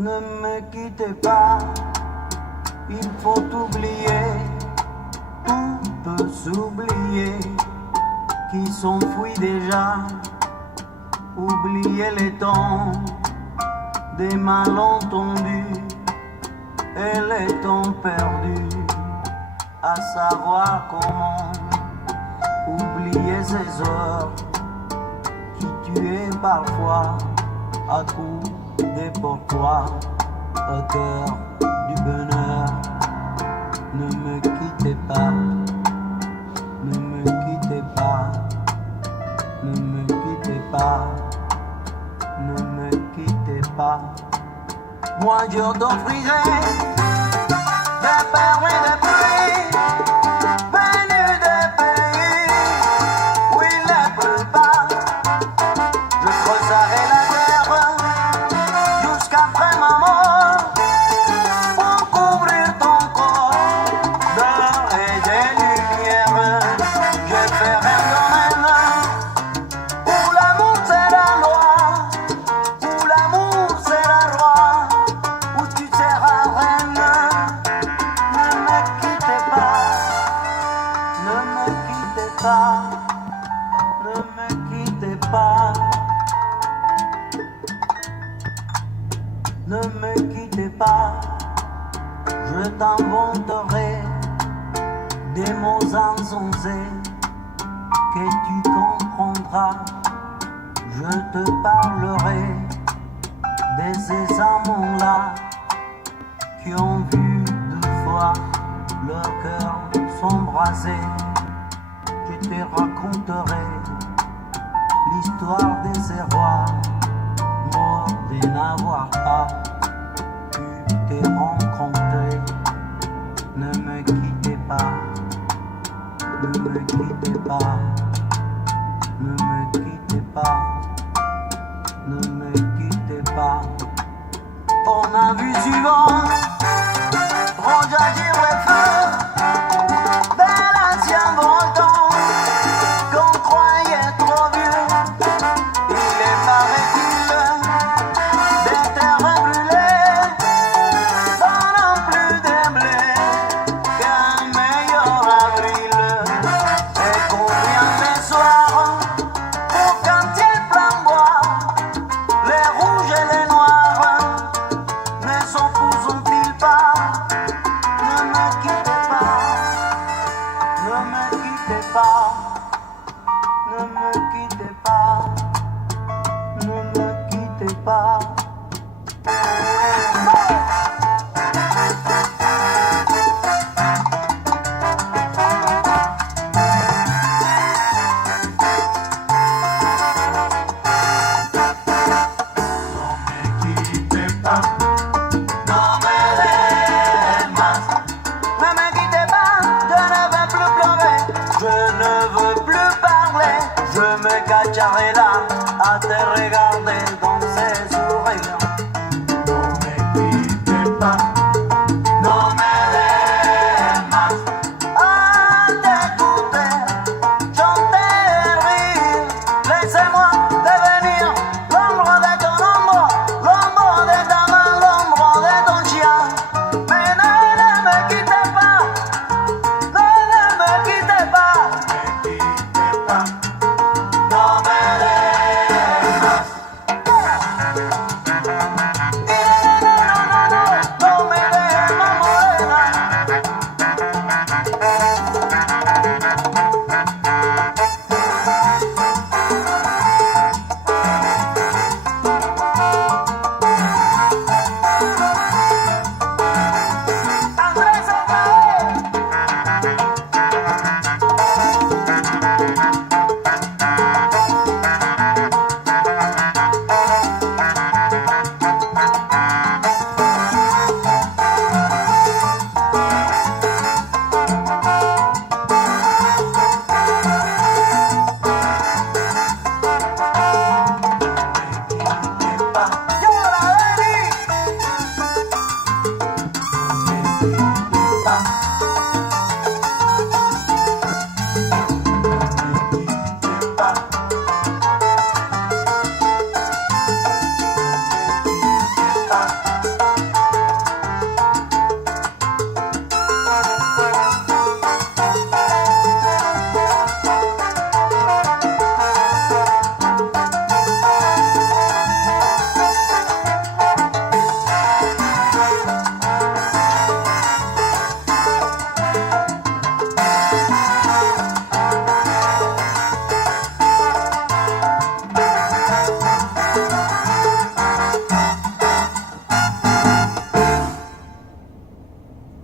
Ne me quittez pas, il faut oublier, tout peut s'oublier, qui s'enfuit déjà. Oubliez les temps des malentendus et les temps perdus, à savoir comment oublier ces heures qui tuaient parfois à coups des pourquoi au cœur du bonheur. Ne me quittez pas, ne me quittez pas, ne me quittez pas, ne me quittez pas. Moi je t'offrirai des perles et des pluies venues des pays où il ne pleut pas. Je creuserai la terre jusqu'après ma mort pour couvrir ton corps d'or et de lumière. Je ferai un domaine où l'amour sera loi, où l'amour sera roi, où tu seras reine. Ne me quittez pas, ne me quittez pas, ne me quittez pas. Ne me quittez pas, je t'inventerai des mots insensés que tu comprendras. Je te parlerai de ces amants-là qui ont vu deux fois leur cœur s'embraser. Je te raconterai l'histoire de ces rois morts de n'avoir pas pu te rencontrer. Ne me quittez pas, ne me quittez pas, ne me quittez pas, ne me quittez pas. On a vu souvent rejaillir le feu de l'ancien volcan qu'on croyait trop vieux. Il est paraît-il des terres brûlées donnant plus de blé qu'un meilleur avril. Et combien de soirs pour quand il flamboie, les rouges et les noirs ne s'opposent-ils pas? Ne me quittez pas, ne me quittez pas, ne me quittez pas, ne me quittez pas. Je ne veux plus parler, je me cacherai là à te regarder.